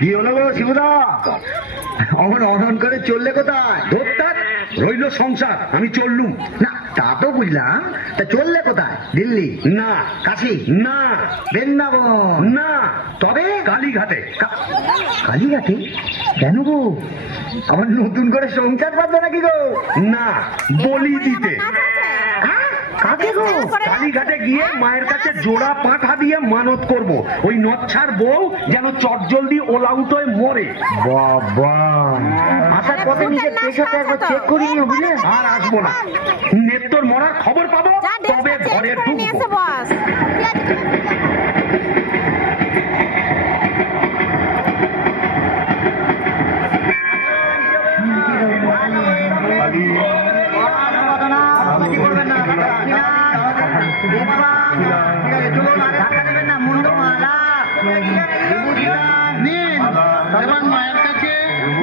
কি হলো গো শিবুদা, অমন অনন করে চললে কোথায়? ধোপটার রইল সংসার, আমি চললুম না। তা তো বুঝলাম, তা চললে কোথায়? দিল্লি না, কাশি না, বৃন্দাবন না, তবে কালীঘাটে। কালীঘাটে কেন গো? আমার নতুন করে সংসার পাবে নাকি গো? না, বলি দিতে। কালীঘাটে গিয়ে মায়ের কাছে জোড়া পাঁঠা দিয়ে মানত করব, ওই নচ্ছার বউ যেন চটজলদি ওল আউট হয়ে মরে। বাবা, আসার পথে নিজের পেশাটা একবার চেক করি নিও, বুঝলে? আর আসবো না, নেত্তর মরার খবর পাবো তবে ঘরে ঢুকবো। মায়ের কাছে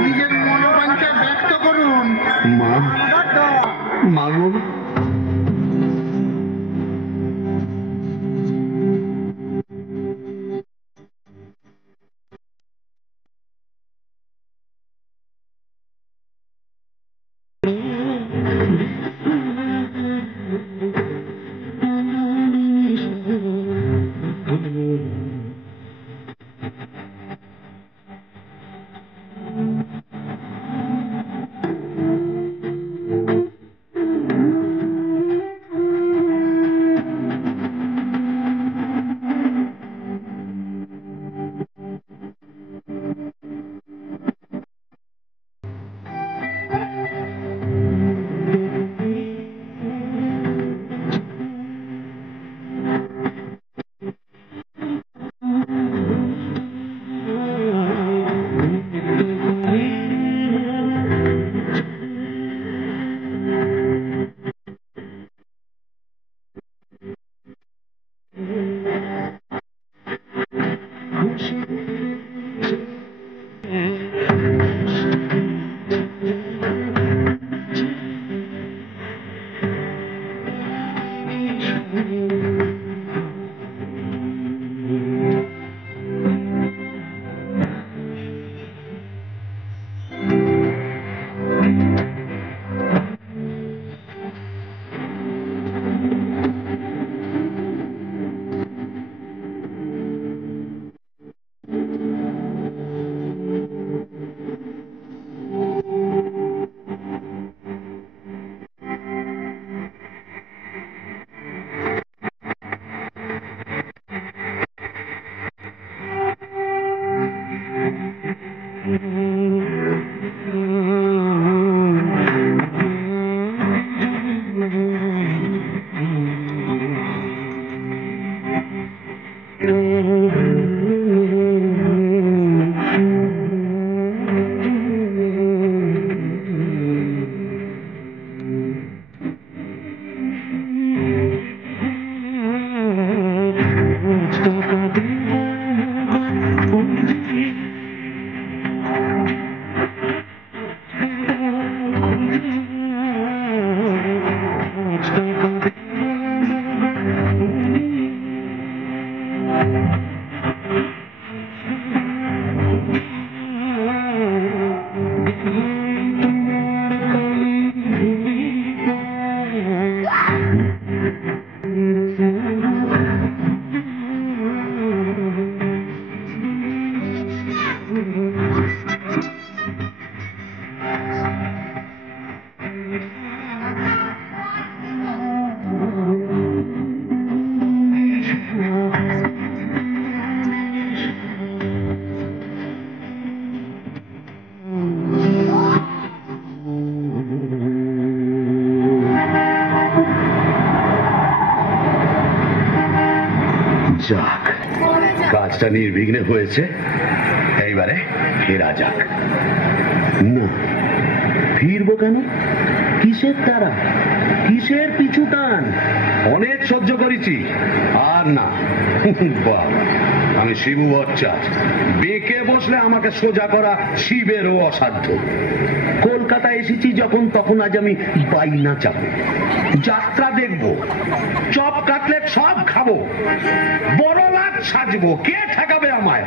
নিজের মনোবাঞ্ছা ব্যক্ত করুন। মা, মাগো, যাক, কাজটা নির্বিঘ্নে হয়েছে। এইবারে ফেরা যাক। না, ফিরবো কেন? কিসের তারা, কিসের পিছু টান? অনেক সহ্য করেছি, আর না। বাবা, আমি শিবু ভট্টাচার্য, বেঁকে বসলে আমাকে সোজা করা শিবেরও অসাধ্য। কলকাতা এসেছি যখন, তখন আজ আমি বাইনা চাবো, যাত্রা দেখবো, চপ কাটলেট সব খাবো, বড় লাট সাজবো। কে ঠেকাবে আমায়?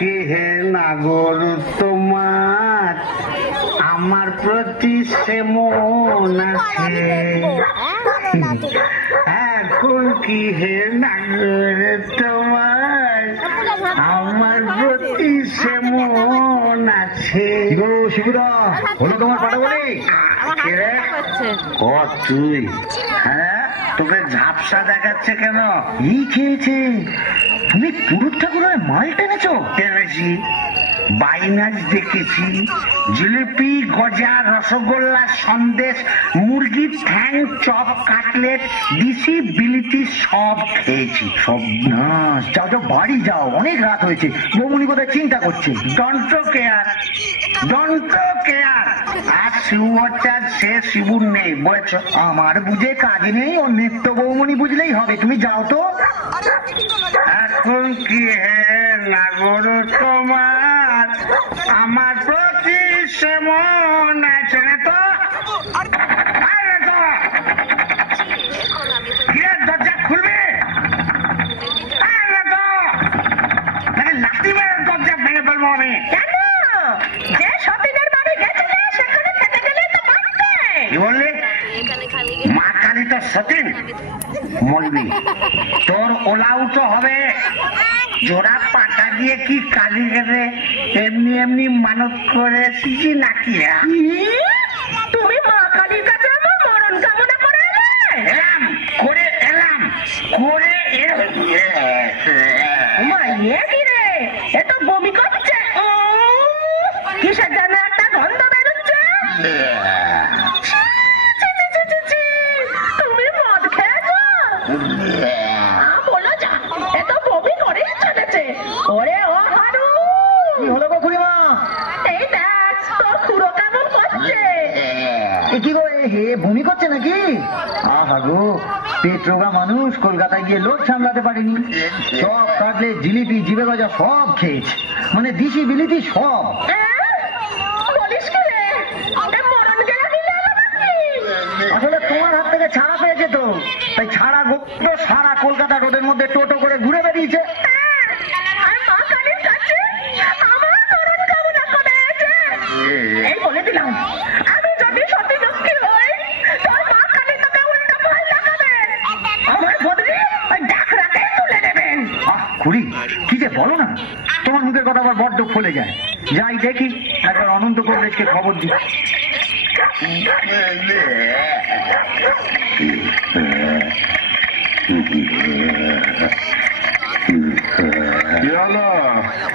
কি হে নাগর তোমার আমার প্রতি সে মন আছে, এখন কি হে নাগর তোমার আমার প্রতি সে মন আছে। শিবুদা, হলো তোমার পাটা বলি? ও তুই? হ্যাঁ, তোকে ঝাপসা দেখাচ্ছে কেন? ই খেয়েছে, তুমি পুরুত ঠাকুরের মাল টেনেছো? টেনেছি, বাইনাচ দেখেছি, জিলিপি, গজা, রসগোল্লা, সন্দেশ, মুরগির ঠ্যাং, চপ, কাটলেট, দিশি, বিলিতি সব খেয়েছি। সব না, যাও যাও, বাড়ি যাও, অনেক রাত হয়েছে। বৌমনি বোধহয় চিন্তা করছে। Don't care, don't care. আর শিবুচার সে শিবুর নেই, বলেছ? আমার বুঝে কাজ নেই, ও নিত্য বৌমনি বুঝলেই হবে। তুমি যাও তো। এখন কি হে নাগর তোমার আমার প্রতি সে মন আছে না তো? দরজা খুলবে? লাঠি মেরে দরজা ভেঙে ফেলবো আমি। কেন? যে সতীনের বাড়ি গেছিলে সেখানে খেতে গেলে তো মারতে। কি বললি? মা কালী তো সতীন, মরবি। তোর ওলাও তো হবে। জোড়া পাটা দিয়ে কি কালী গেলে এমনি এমনি মানত করে এসেছি নাকি? তুমি মা কালীর কাছে আমার মরণ কামনা করে এলাম, করে এলাম, করে মা, ইয়ে কি রে? এ তো বমি করছে। কিসের যেন একটা গন্ধ বেরোচ্ছে। তুমি মদ খেয়েছো? বলো যা, এ তো বমি করেই চলেছে। ওরে ও হারু, বমি করছে নাকি? আহা গো, পেট রোগা মানুষ কলকাতায় গিয়ে লোক সামলাতে পারেনি। চপ কাটলেট জিলিপি জিভে গজা সব খেয়েছে, মানে দিশি বিলিতি সব। বলিস কি রে? মরণ গেলা দিলে আমাকে? আসলে তোমার হাত থেকে ছাড়া পেয়েছে তো, তাই ছাড়া গোপ্ত সারা কলকাতা রোডের মধ্যে টোটো করে ঘুরে বেরিয়েছে। আর মা কালীর কাছে আমার মরণ কামনা করেছে। এই বলে দিলাম, আমি যদি সতী লক্ষ্মী হই, তোর মা কালী তোকে উল্টা ফল দেখাবে। আমার বদলে ওই ডাকরাকে তুলে দেবেন। খুড়ি, কি যে বলো না, তোমার মুখের কথা আবার বড্ড ফলে যায়। যাই দেখি, একবার অনন্ত কবরেজকে খবর দিই।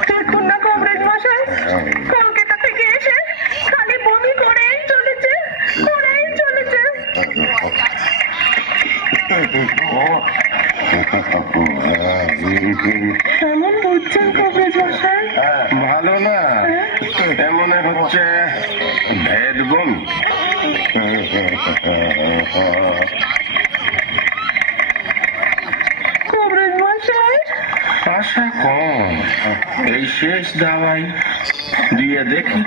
দেখুন না কবরেজ মশাই, কলকাতা থেকে এসে খালি বমি করেই চলেছে, করেই চলেছে। কেমন বুঝছেন কবরেজ মশাই? ভালো না, মনে হচ্ছে ভেদ বমি। কবরেজ মশাই, আশা কম, এই শেষ দাওয়াই দিয়ে দেখি।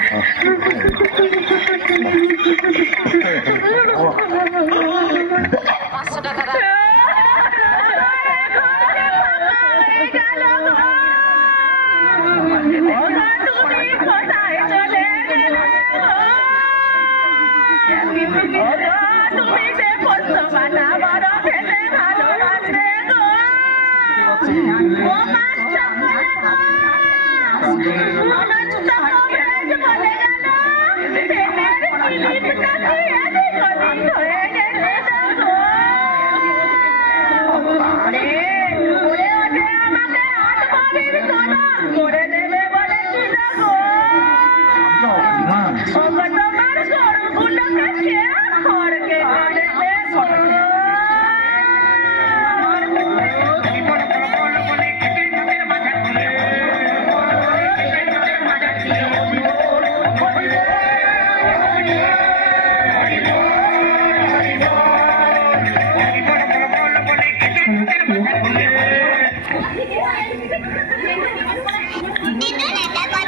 তুমি যে পদ্মবানা বড় খেতে ভালোবাসে গো। ও মাস্টার কবরেজ বলে গেল, প্রেমের কিলিপটা কি এদিক ওদিক হয়ে গেছে গো। আরে উড়ে ওঠে আমাকে হাত বাড়ির সোনা করে দেবে বলেছিল গো। ওগো তোমার গরুগুলোকে কে খড়কে দেবে গো।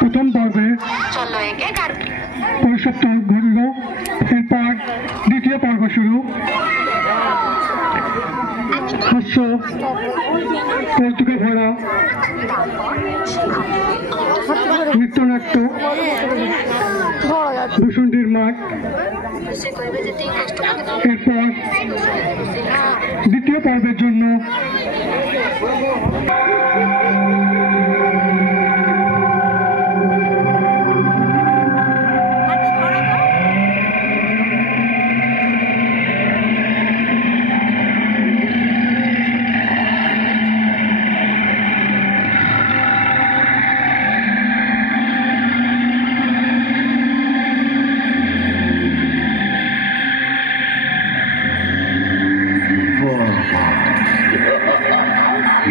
প্রথম পর্বে পরিসপ্তাহ ঘটল, এরপর দ্বিতীয় পর্ব শুরু। হাস্য কৌতুকে ভরা নৃত্যনাট্য, ভূষণ্ডির মাঠ। এরপর দ্বিতীয় পর্বের জন্য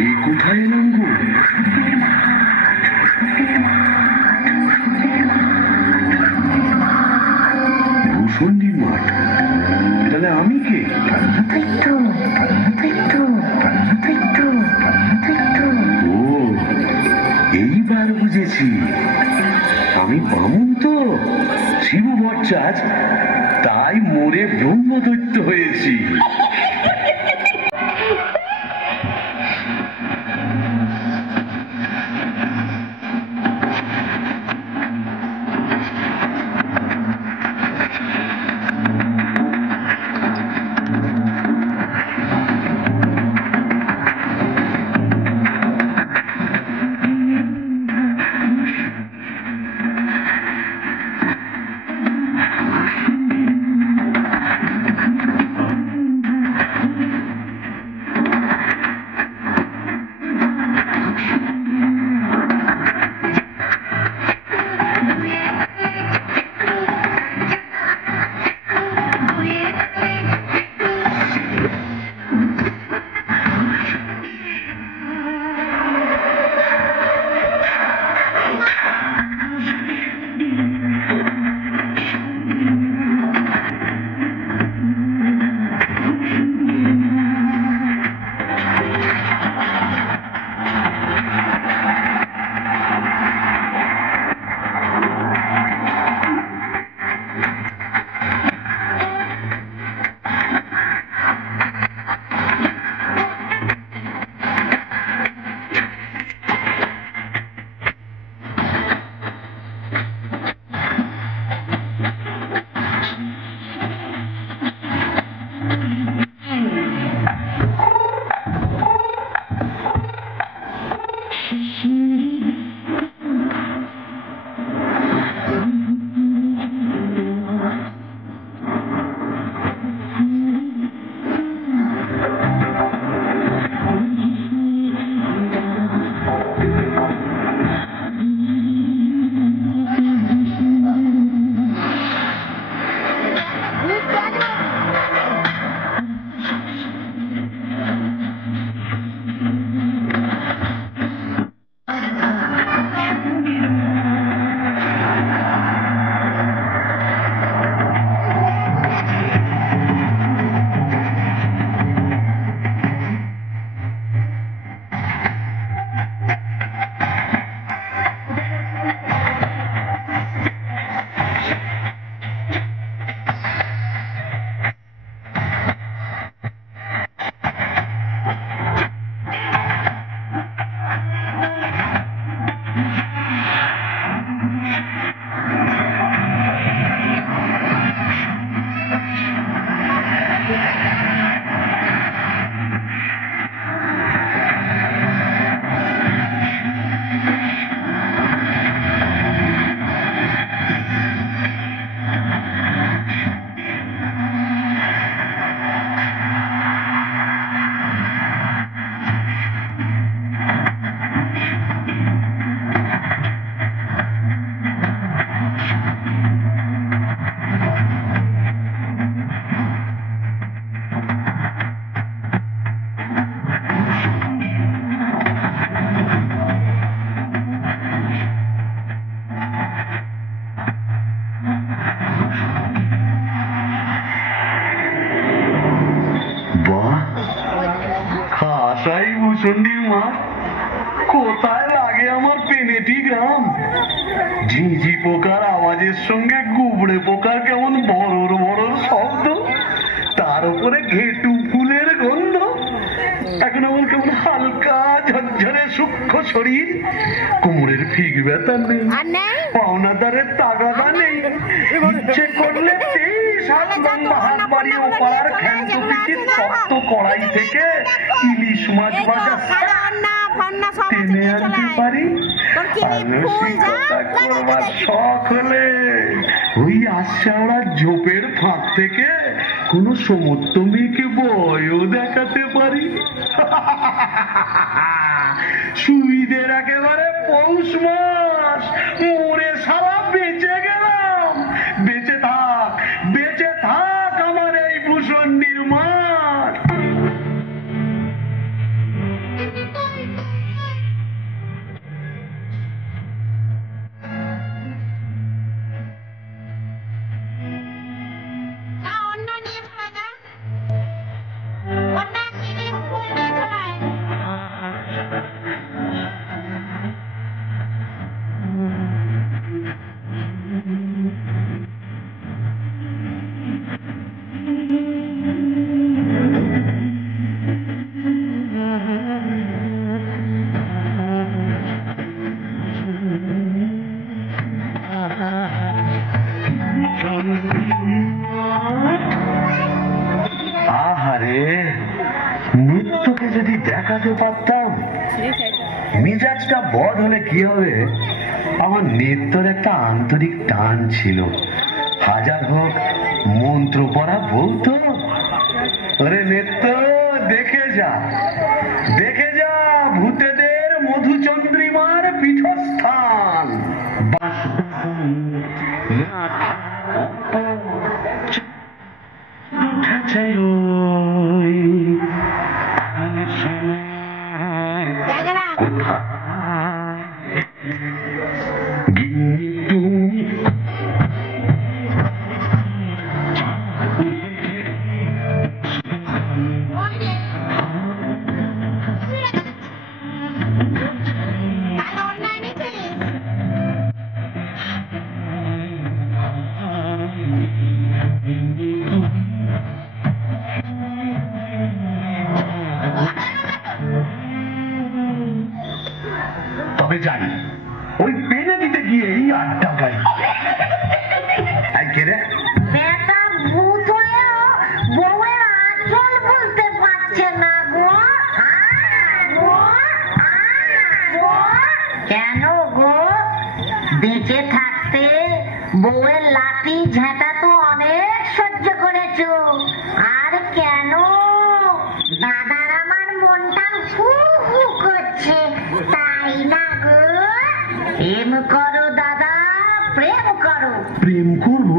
এই কোথায় এলাম গো? ভূষণ্ডির মাঠ, তাহলে আমি কে? ও, এইবার বুঝেছি, আমি বামুন তো, শিবু ভট্টাচ, তাই মোড়ে ব্রহ্মদৈত্য হয়েছি। ভূষণ্ডির মা, কোথায় লাগে আমার পেনেটি গ্রাম? ঝিঝি পোকার আওয়াজের সঙ্গে গুবড়ে পোকার কেমন বড়র বড়র শব্দ, তার উপরে ঘেটু ফুলের গন্ধ। এখন আমার কেমন হালকা ঝরঝরে সূক্ষ্ম শরীর, কোমরের ফিক ব্যথা নেই, পাওনাদারের তাগাদা নেই। ইচ্ছে করলে 23 হাত বাড়িয়ে ওপাড়ার খ্যান্ত পিচির তপ্ত কড়াই থেকে ইলিশ মাছ ভাজা টেনে আনতে পারি। করবার শখ হলে ওই আশাওড়া ঝোপের ফাঁক থেকে কোন সমস্ত মেয়েকে বয়ও দেখাতে পারি। সুবিধের একেবারে পৌষ মাস, মরে সারা বেঁচে গেলাম। বেঁচে থাক, বেঁচে থাক আমার এই ভূষণ্ডির মাঠ। আহারে, নৃত্যকে যদি দেখাতে পারতাম, মিজাজটা বদ হলে কি হবে। আমার নৃত্যর একটা আন্তরিক টান ছিল। হাজার হোক মন্ত্র পড়া বলতো, আরে নৃত্য দেখে যা, দেখে যা ভূতেদের মধুচন্দ্রিমার পীঠস্থান। তবে জানি ওই পেনে দিতে গিয়েই আড্ডা গাই। বেটা ভূত হয়েও বউয়ের আঁচল বলতে পারছে না গো। কেন গো? বেঁচে থাকতে বউয়ের লাঠি ঝাঁটা তো অনেক সহ্য করেছো, আর কেন? দাদার আমার মনটা হু হু করছে, তাই না গো? প্রেম করো দাদা, প্রেম করো। প্রেম করবো?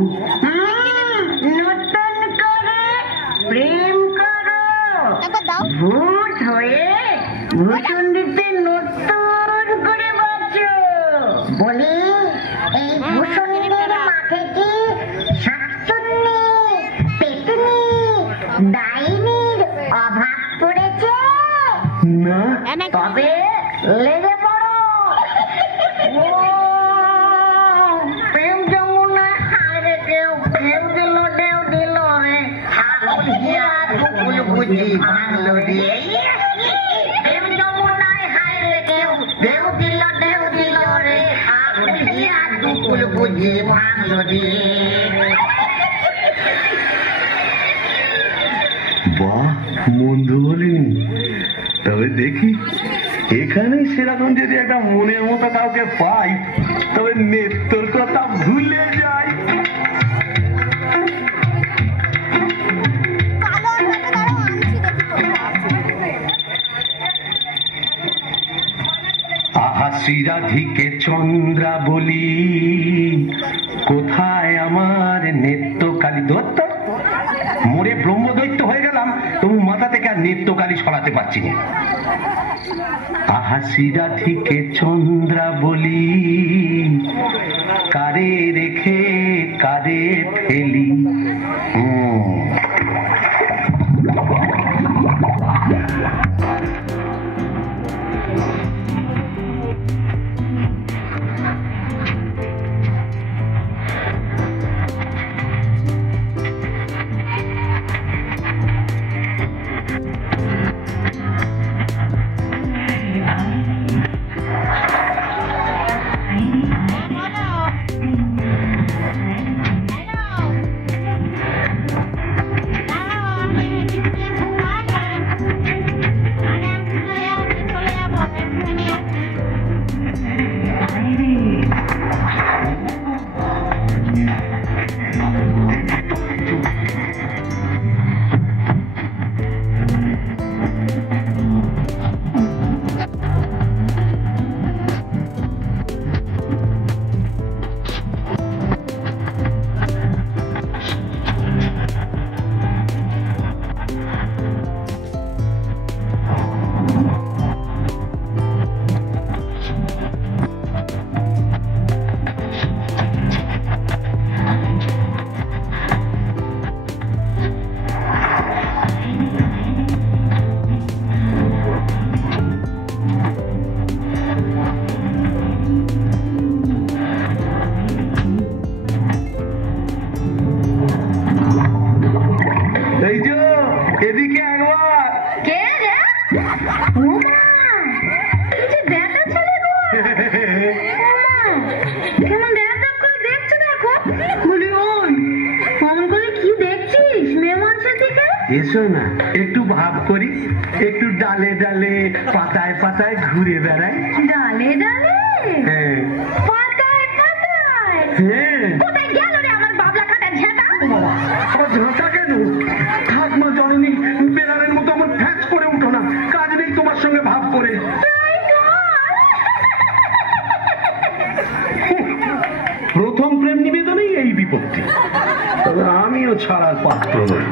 নতুন করে প্রেম করো। ভূত হয়ে ভূষণ্ডিতে নতুন করে বাঁচো। বলি, এই ভূষণ্ডির মাঠে কি শাকচুন্নি, পেটুনি, ডাইনির অভাব পড়েছে? না। তবে লেগে পড়ো। প্রেম যমুনা হারে কেউ কেউ দিল দেও দিল রে, আগুন হিয়া দুকুল বুঝি ভাঙলো রে। প্রেম যমুনায় হারে কেউ দেও দিল রে, আগুন হিয়া দুকুল বুঝি ভাঙলো রে। বাহ, মন্দ বলিনি। তবে দেখি এখানেই সেরকম যদি একটা মনের মতো কাউকে পাই, তবে নেত্তর কথা ভুলে যাই। আহা শ্রীরাধিকে চন্দ্রা বলি, কোথায় আমার নেত্রকালী দত্ত? মোরে ব্রহ্মদৈত্য হয়ে গেলাম, তবু মাথা থেকে আর নেত্রকালী সরাতে পারছি না। আহা শ্রীরাধিকে চন্দ্রা বলি, কারে রেখে কারে ফেলি। না একটু ভাব করি, একটু ডালে ডালে পাতায় পাতায় ঘুরে বেড়াই। ডালে ডালে হ্যাঁ পাতায় পাতায় হ্যাঁ। কোথায় গেল রে আমার বাবলা কাটা ঝেঁটা? আমার ঝাঁটা কেন? থাক মা জননী, বেড়ালের মতো আমার ফ্যাচ করে উঠো না, কাজ নেই তোমার সঙ্গে ভাব করে। প্রথম প্রেম নিবেদনেই এই বিপত্তি, তবে আমিও ছাড়ার পাত্র নই।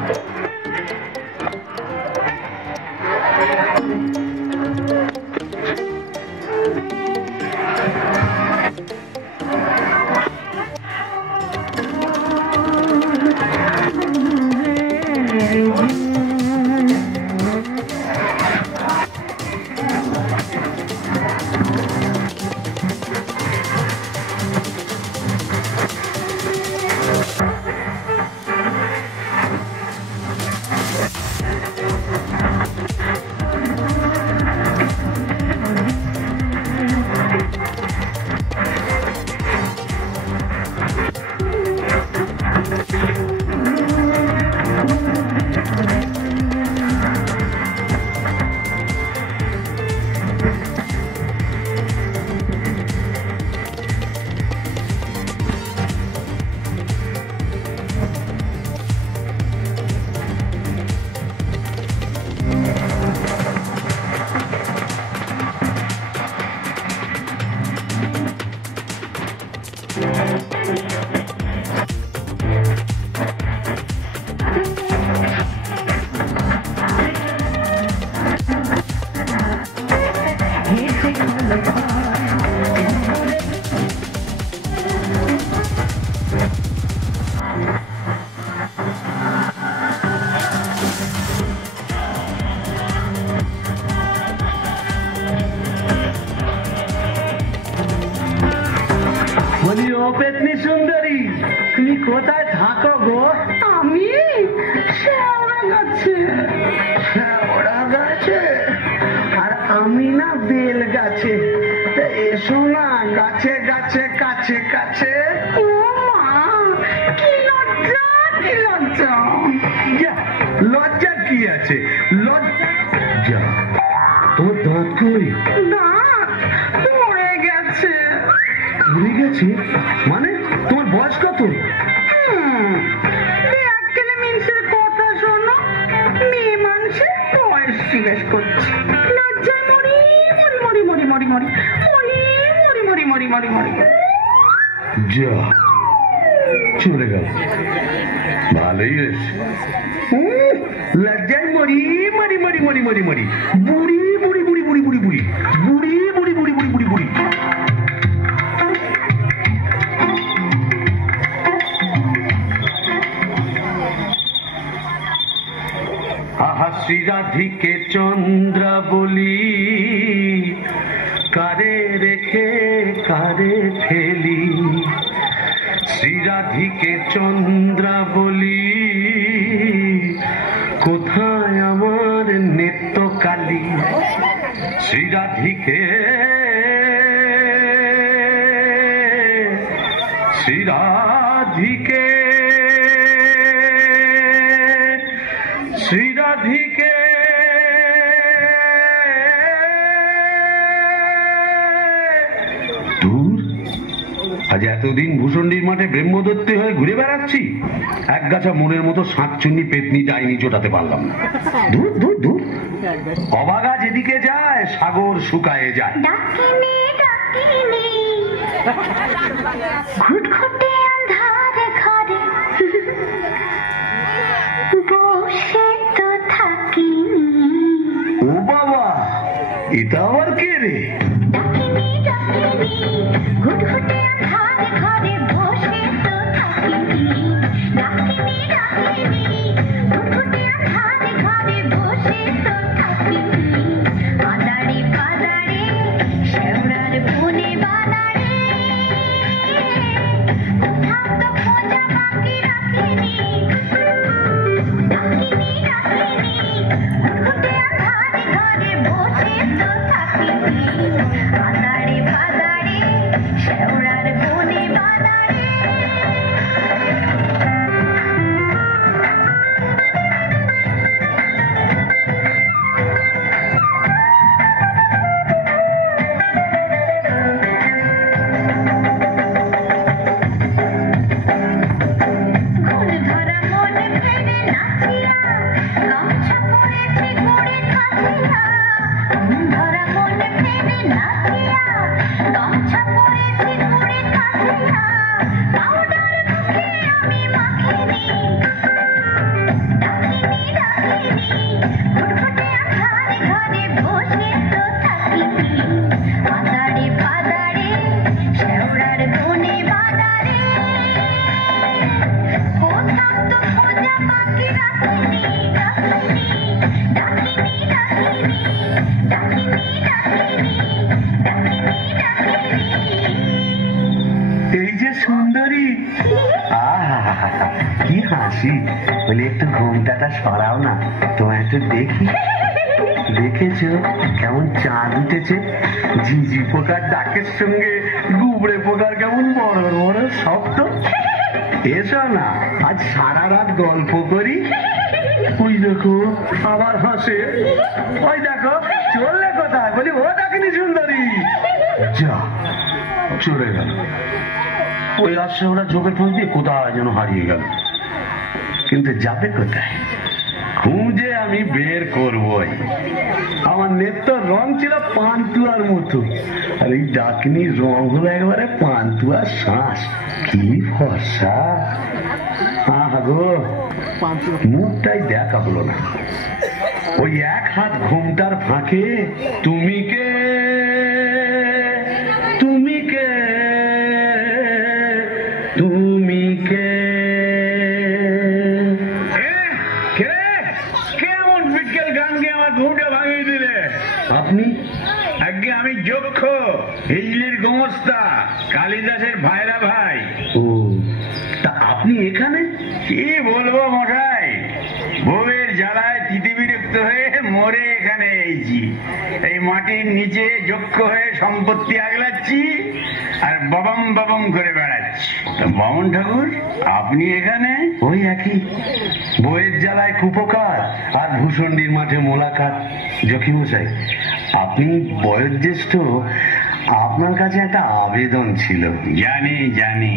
বলি ও পেতনি সুন্দরী, তুমি কোথায় থাকো গো? আমি শেওড়া গাছে। শেওড়া গাছে? আর আমি না বেল গাছে। তা এসো না গাছে গাছে কাছে কাছে। ও মা, কি লজ্জা কি লজ্জা। যা, লজ্জার কি আছে? লজ্জা? তোমার দাঁত কই? দাঁত পড়ে গেছে। ভুলে গেছি মানে? তোমার বয়স কত? কথা শোনো, মেয়ে মানুষের বয়স জিজ্ঞেস করছে। লজ্জায় মরি মরি মরি মরি মরি মরি মরি মরি মরি মরি মরি মরি। যা, চলে গেল। ভালোই হয়েছে। লজ্জায় মরি মরি মরি মরি মরি মরি বুড়ি বুড়ি বুড়ি বুড়ি বুড়ি বুড়ি বুড়ি বুড়ি বুড়ি বুড়ি বুড়ি বুড়ি। আহা শ্রীরাধিকে চন্দ্রা বলি, কারে রেখে কারে ফেলি। শ্রীরাধিকে চন্দ্রা বলি, কোথায় আমার নেত্রকালী। শ্রীরাধিকে শ্রীরাধিকে শ্রীরাধিকে দূর, আজ এতদিন ভূষণ্ডির মাঠে ব্রহ্মদত্তে হয়ে ঘুরে বেড়াচ্ছি, এক গাছা মনের মতো শাঁকচুন্নি পেতনি ডাইনি জোটাতে পারলাম না। দূর দূর দূর, অবাগা যেদিকে যায় সাগর শুকায়ে যায়। ডাকিনি ডাকিনি ঘুটঘুটে আন্ধারে ঘরে বসে তো থাকি। ও বাবা, এটা আবার কে রে? ডাকিনি ডাকিনি ঘুটঘুটে আন্ধারে ঘরে বসে তো থাকি। ডাকিনি ডাকিনি ঘুটঘুটে আন্ধারে ঘরে বসে তো থাকি। বাদাড়ি বাদাড়ি শেওড়ার বনে বাদাড়ি, কোথাও তো খোঁজা বাকি রাখিনি। ডাকিনি ডাকিনি ঘুটঘুটে আন্ধারে ঘরে বসে তো থাকি। বাদাড়ি বাদাড়ি শেওড়ার বনে বলছি বলি একটু ঘুমটাটা সরাও না, তোমায় একটু দেখি। দেখেছো কেমন চাঁদ উঠেছে? ঝিঝি পোকার ডাকের সঙ্গে গুবড়ে পোকার কেমন বড় বড় শব্দ। এসো না আজ সারা রাত গল্প করি। ওই দেখো আবার হাসে। ওই দেখো চললে কোথায়? বলি ও ডাকেনি সুন্দরী। যা চলে গেল। ওই আসছে ওরা চোখের ঠোঁট দিয়ে কোথায় যেন হারিয়ে গেল। কিন্তু যাবে কোথায়? খুঁজে আমি বের করবই। আমার নেত্র রং ছিল পান্তুয়ার মতো, আর এই ডাকিনীর রং হলো একবারে পান্তুয়ার শ্বাস। কি ফর্সা! আহা গো, মুখটাই দেখা হলো না। ওই এক হাত ঘুমটার ফাঁকে তুমি কে, তুমি কে, তুমি কে? কেমন বিকেল গান গিয়ে আমার ঘুমটা ভাঙিয়ে দিলে? আপনি? আগে আমি যক্ষ, হিজলির গোমস্তা, কালিদাসের ভাইরা ভাই। ও, তা আপনি এখানে? কি বলবো মশাই, বউয়ের জ্বালায় তিতি বিরক্ত হয়ে মরে এখানে এইছি। এই মাটির নিচে যক্ষ হয়ে সম্পত্তি আগলাচ্ছি আর বাবাম বাবাম করে বেড়াচ্ছি। তা বামন ঠাকুর, আপনি এখানে? ওই একই, বইয়ের জ্বালায় কুপকার আর ভূষণ্ডির মাঠে মোলাকাত। জকিমশাই, আপনি বয়োজ্যেষ্ঠ, আপনার কাছে একটা আবেদন ছিল। জানি জানি,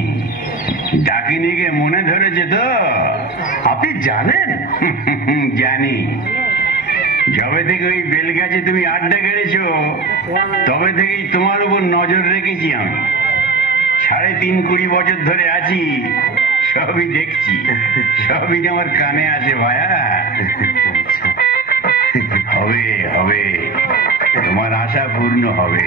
ডাকিনীকে মনে ধরেছে তো? আপনি জানেন? জানি। যবে থেকে ওই বেলগাছে তুমি আড্ডা কেড়েছো, তবে থেকেই তোমার উপর নজর রেখেছি আমি। ৩.৫ বছর ধরে আছি, সবই দেখছি, সবই আমার কানে আসে ভায়া। হবে হবে, তোমার আশা পূর্ণ হবে।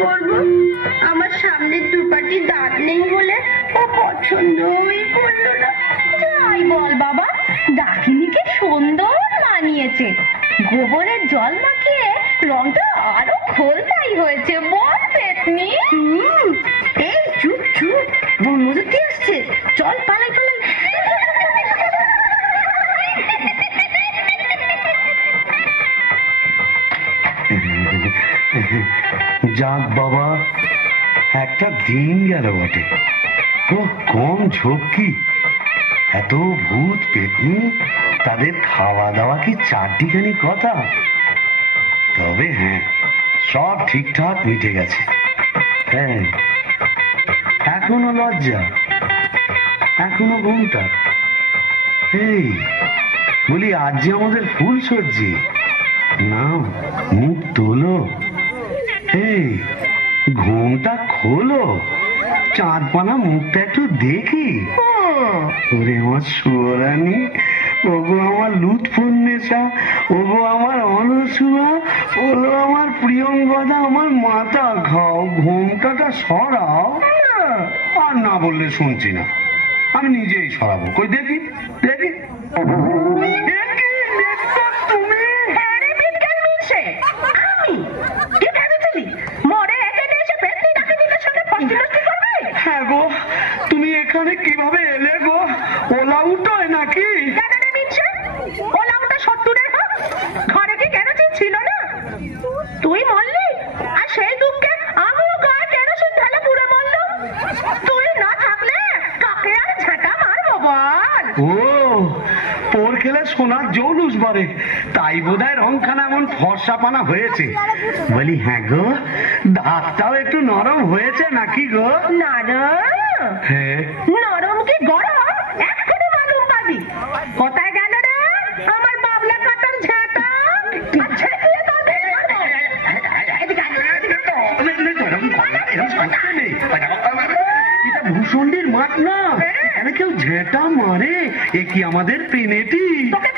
করব? আমার সামনের দুপাটি দাঁত নেই বলে ও পছন্দই করলো না। যাই বল বাবা, ডাকিনিকে সুন্দর মানিয়েছে। গোবরের জল মাখিয়ে রংটা আরো খোলতাই হয়েছে, বল পেতনি? এই চুপ চুপ, বনমজুরটি আসছে, চল পালাই পালাই। যাক বাবা, একটা দিন গেল বটে। ও কম ঝক্কি, এত ভূত পেতনি, তাদের খাওয়া দাওয়া কি চারটিখানি কথা? তবে হ্যাঁ, সব ঠিকঠাক মিটে গেছে। হ্যাঁ, এখনো লজ্জা, এখনো ঘুমটা। এই বলি, আজ যে আমাদের ফুল সজ্জি, নাও মুখ তোলো। এই ঘুমটা খোলো, চাঁদপানা মুখটা একটু দেখি। ওরে আমার সুরানি, ওগো আমার লুৎফুন্নেসা, ওগো আমার অনসুয়া, ওগো আমার প্রিয়ঙ্গদা, আমার মাথা খাও, ঘুমটাটা সরাও। আর না বললে শুনছি না, আমি নিজেই সরাবো। কই দেখি দেখি। তুমি হ্যাঁ গো, তুমি এখানে কিভাবে এলে গো? ওলা উঠোয় নাকি? ওলা উঠা সত্তরের হোক, ঘরে কি কেরোসিন ছিল না? তুই মরলি, আর সেই দুঃখে আমিও গায়ে কেরোসিন ঢেলে পুড়ে মরলাম। তুই না থাকলে কাকে আর ঝাঁটা মারবো বল? ও, পোর খেলে সোনার জৌলুস বারে, তাই বোধহয় রংখানা এমন ফর্সা পানা হয়েছে। বলি হ্যাঁ গো, দাঁতটাও একটু নরম হয়েছে নাকি গো? নরম? হ্যাঁ। নরম কি গরম এক্ষুনি মালুম পাবি। কোথায় গেল রে আমার বাবলা কাটার ঝাঁটা? আচ্ছা দিয়ে তো এটা ভূষণ্ডির মাঠ না, এখানে কেউ ঝেঁটা মারে? এ কি আমাদের পেনেটি? তোকে